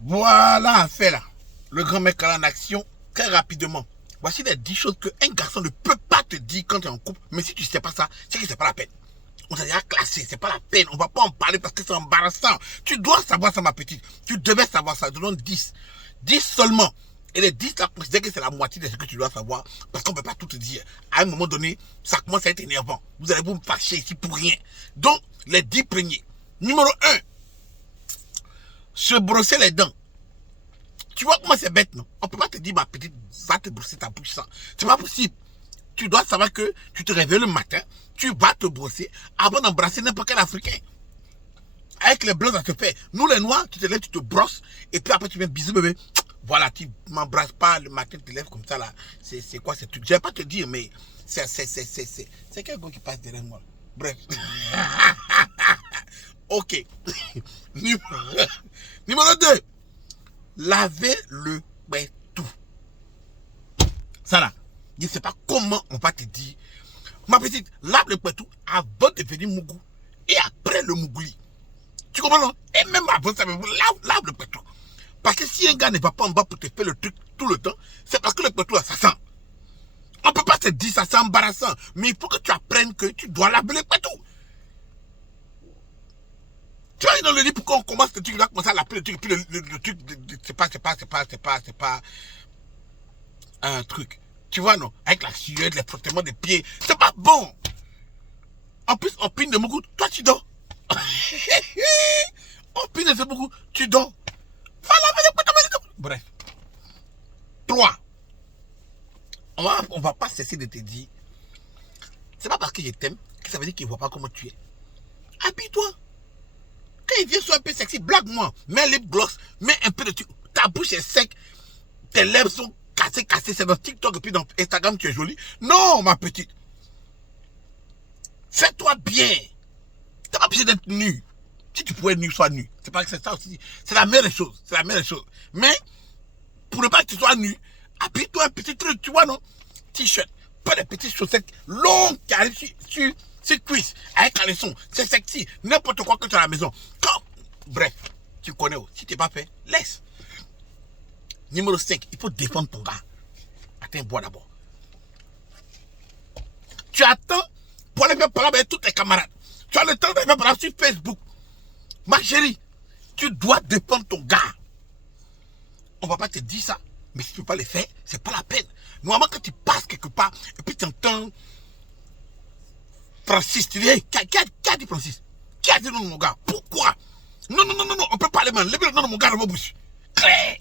Voilà, fait là. Le grand mec en action, très rapidement. Voici les 10 choses qu'un garçon ne peut pas te dire quand tu es en couple. Mais si tu ne sais pas ça, c'est que c'est pas la peine. On t'a déjà classé, c'est pas la peine. On va pas en parler parce que c'est embarrassant. Tu dois savoir ça, ma petite. Tu devais savoir ça. Je te donne 10. 10 seulement. Et les 10 là, considère que c'est la moitié de ce que tu dois savoir. Parce qu'on ne peut pas tout te dire. À un moment donné, ça commence à être énervant. Vous allez vous fâcher ici pour rien. Donc, les 10 premiers. Numéro 1. Se brosser les dents. Tu vois comment c'est bête, non? On peut pas te dire, ma petite, va te brosser ta bouche sans. C'est pas possible. Tu dois savoir que tu te réveilles le matin, tu vas te brosser avant d'embrasser n'importe quel Africain. Avec les blancs, ça te fait. Nous, les noirs, tu te lèves, tu te brosses, et puis après, tu viens bisous, bébé. Voilà, tu m'embrasses pas le matin, tu te lèves comme ça, là. C'est quoi ce truc? Je vais pas te dire, mais c'est quelqu'un qui passe derrière moi. Bref. Ok. Numéro 2. Laver le pétou. Ça là, je ne sais pas comment on va te dire. Ma petite, lave le pétou avant de venir Mougou. Et après le Mougouli. Tu comprends non? Et même avant ça, lave le pétou. Parce que si un gars ne va pas en bas pour te faire le truc tout le temps, c'est parce que le pétou, ça sent. On ne peut pas se dire ça, c'est embarrassant. Mais il faut que tu apprennes que tu dois laver le pétou. Tu vois, dans le lit, pourquoi on commence le truc, tu dois commencer à l'appeler le truc, puis le truc, c'est pas un truc. Tu vois, non? Avec la sueur, les frottements des pieds, c'est pas bon. En plus, on pine de beaucoup, toi tu dors. On pine de beaucoup, tu dors. Bref. 3. On va pas cesser de te dire, c'est pas parce que je t'aime que ça veut dire qu'il voit pas comment tu es. Habille-toi. Quand il vient, sois un peu sexy, blague-moi. Mets un lip gloss, mets un peu de truc. Ta bouche est sec, tes lèvres sont cassées. C'est dans TikTok et puis dans Instagram, tu es jolie. Non, ma petite. Fais-toi bien. T'as pas besoin d'être nu. Si tu pouvais être nu, sois nu. C'est pas que c'est ça aussi. C'est la meilleure chose. C'est la meilleure chose. Mais, pour ne pas que tu sois nu, habille-toi un petit truc, tu vois, non? T-shirt, pas de petites chaussettes longues qui arrivent sur cuisse, avec caleçon, c'est sexy, n'importe quoi que tu as à la maison. Bref, tu connais, si tu n'es pas fait, laisse. Numéro 5, il faut défendre ton gars. Attends, bois d'abord. Tu attends pour aller faire parler avec tous tes camarades. Tu as le temps d'aller faire parler sur Facebook. Ma chérie, tu dois défendre ton gars. On va pas te dire ça, mais si tu ne peux pas le faire, c'est pas la peine. Normalement, quand tu passes quelque part, et puis tu entends Francis, tu dis, hey, qui a dit Francis? Qui a dit non, mon gars? Pourquoi? Non, on peut parler, man. Lève le nom de mon gars dans ma bouche. Claire.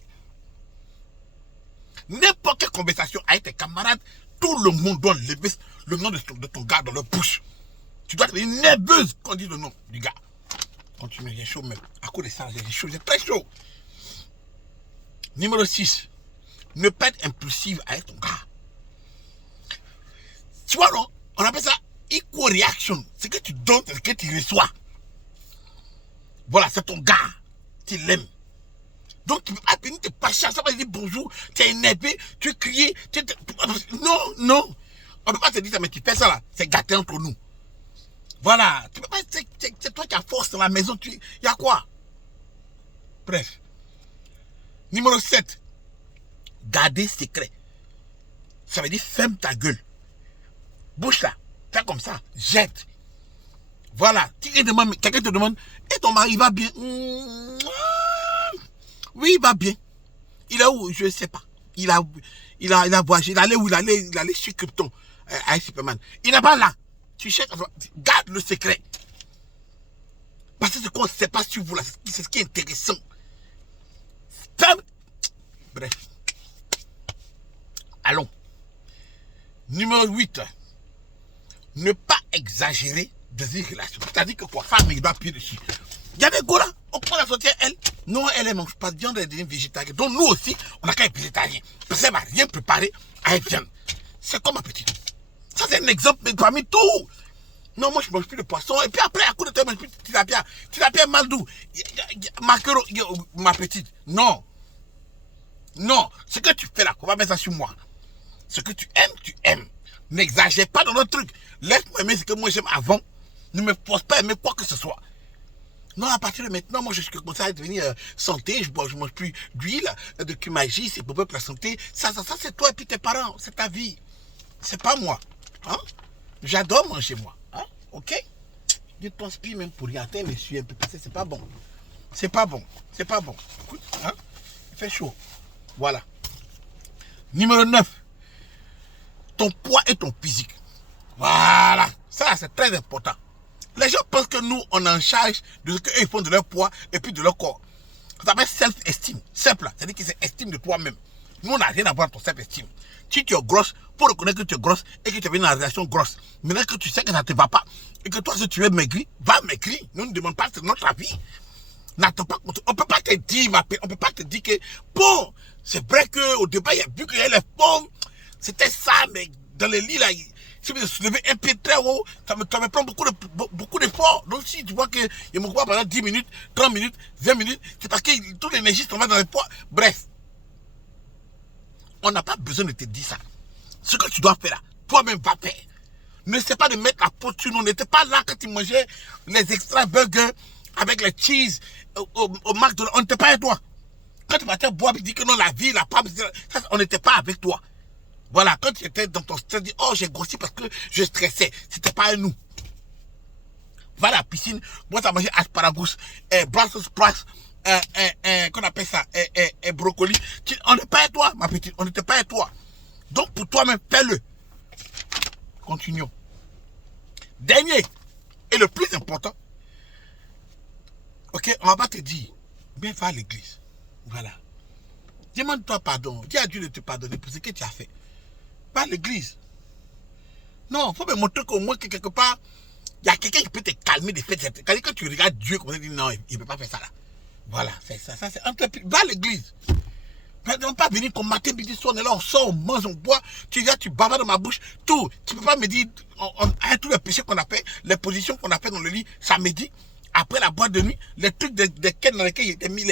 N'importe quelle conversation avec tes camarades, tout le monde doit lever le nom de ton gars dans leur bouche. Tu dois être nerveuse quand on dit le nom du gars. Continue, j'ai chaud même. À cause de ça, j'ai chaud, j'ai très chaud. Numéro 6. Ne pas être impulsive avec ton gars. Tu vois, non? On appelle ça equal reaction. Ce que tu donnes, c'est ce que tu reçois. Voilà, c'est ton gars. Tu l'aimes. Donc, tu ne peux pas venir te passer, ça va te dire bonjour, tu es énervé, tu es crié. Non. On ne peut pas te dire ça, mais tu fais ça là. C'est gâté entre nous. Voilà. Tu peux pas, c'est toi qui as force dans la maison. Il y a quoi? Bref. Numéro 7. Garder secret. Ça veut dire ferme ta gueule. Bouche là. Fais comme ça. Jette. Voilà. Quelqu'un te demande, et ton mari va bien? Oui, il va bien. Il est où? Je ne sais pas. Il a voyagé. Il allait où? Il allait chez Krypton. Avec Superman. Il n'est pas là. Tu cherches. Garde le secret. Parce que ce qu'on ne sait pas sur vous là, c'est ce qui est intéressant. Ferme. Bref. Allons. Numéro 8. Ne pas exagérer dans une relation. C'est-à-dire que quoi? Femme, il doit appuyer dessus. Il y a des gars là, on prend la sortir, elle. Non, elle ne mange pas de viande, elle devient végétarienne. Donc nous aussi, on n'a qu'à être végétarien. Parce qu'elle ne va rien préparer à être viande. C'est comme ma petite. Ça, c'est un exemple, mais parmi tout. Non, moi, je ne mange plus de poisson. Et puis après, à coup de temps, je ne mange plus de tilapia. Tilapia maldou. Maquereau, ma petite. Non. Non. Ce que tu fais là, on va mettre ça sur moi. Ce que tu aimes, tu aimes. N'exagère pas dans notre truc. Laisse-moi aimer ce que moi j'aime avant. Ne me force pas à aimer quoi que ce soit. Non, à partir de maintenant, moi, je suis commencé à devenir santé. Je mange plus d'huile, de cumagie, c'est pour la santé. Ça, c'est toi et puis tes parents. C'est ta vie. C'est pas moi. Hein? J'adore manger, moi. Hein? Ok? Je transpire même pour rien. Me suis un peu passé. C'est pas bon. C'est pas bon. C'est pas bon. Écoute, hein? Il fait chaud. Voilà. Numéro 9. Ton poids et ton physique. Voilà. Ça, c'est très important. Les gens pensent que nous, on est en charge de ce qu'ils font de leur poids et puis de leur corps. Ça s'appelle self-esteem. Simple. C'est-à-dire que c'est estime de toi-même. Nous, on n'a rien à voir avec ton self-esteem. Si tu es grosse, faut reconnaître que tu es grosse et que tu as une relation grosse. Maintenant que tu sais que ça ne te va pas et que toi, si tu veux maigrir, va maigrir. Nous ne demandons pas, c'est notre avis. N'attends pas, on ne peut pas te dire, on peut pas te dire que, bon, c'est vrai qu'au départ, il y a vu qu'il y a les pommes. C'était ça, mais dans les lits, là, si je soulever un pied très haut, ça me prend beaucoup d'efforts. Donc si tu vois que il me croit pendant 10 minutes, 30 minutes, 20 minutes, c'est parce que toute l'énergie s'en va dans les poids. Bref, on n'a pas besoin de te dire ça. Ce que tu dois faire là, toi-même va faire. Ne sais pas de mettre la peau sur nous. N'était pas là quand tu mangeais les extra burgers avec les cheese au McDonald's. On n'était pas avec toi. Quand tu partais boire et dis que non, la vie, la pomme, ça, on n'était pas avec toi. Voilà, quand tu étais dans ton stress, dis, oh, j'ai grossi parce que je stressais. C'était pas à nous. Va à la piscine, moi, tu as mangé asparagus, Brussels sprouts, qu'on appelle ça, brocoli. On n'est pas avec toi, ma petite, on n'était pas avec toi. Donc, pour toi-même, fais-le. Continuons. Dernier, et le plus important, ok, on va pas te dire, bien va à l'église. Voilà. Demande-toi pardon. Dis à Dieu de te pardonner pour ce que tu as fait. Va à l'église. Non, il faut me montrer qu'au moins que quelque part, il y a quelqu'un qui peut te calmer des faits. Quand tu regardes Dieu, comme ça, tu dis non, il ne peut pas faire ça là. Voilà, c'est ça. Ça c'est va à l'église. Ne va pas venir comme matin, midi, soir, on est là, on sort, on mange, on boit. Tu viens, tu bavardes dans ma bouche, tout. Tu ne peux pas me dire, tous les péchés qu'on a fait, les positions qu'on a fait dans le lit, samedi, après la boîte de nuit, les trucs des quêtes dans lesquels il était mis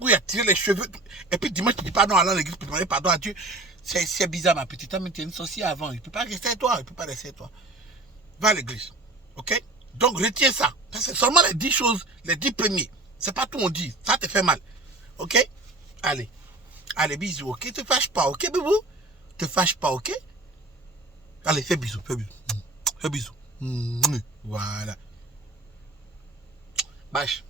où il a tiré les cheveux. Et puis dimanche, tu dis pardon, allant à l'église pour demander pardon à Dieu. C'est bizarre, ma petite. Mais tu es une sorcière avant. Il ne peut pas rester avec toi. Il ne peut pas rester avec toi. Va à l'église. Ok? Donc, retiens ça. C'est seulement les 10 choses, les 10 premiers. C'est pas tout on dit. Ça te fait mal. Ok? Allez. Allez, bisous. Ok? Te fâche pas. Ok, bébou? Te fâche pas. Ok? Allez, fais bisous. Fais bisous. Fais bisous. Voilà. Bâche.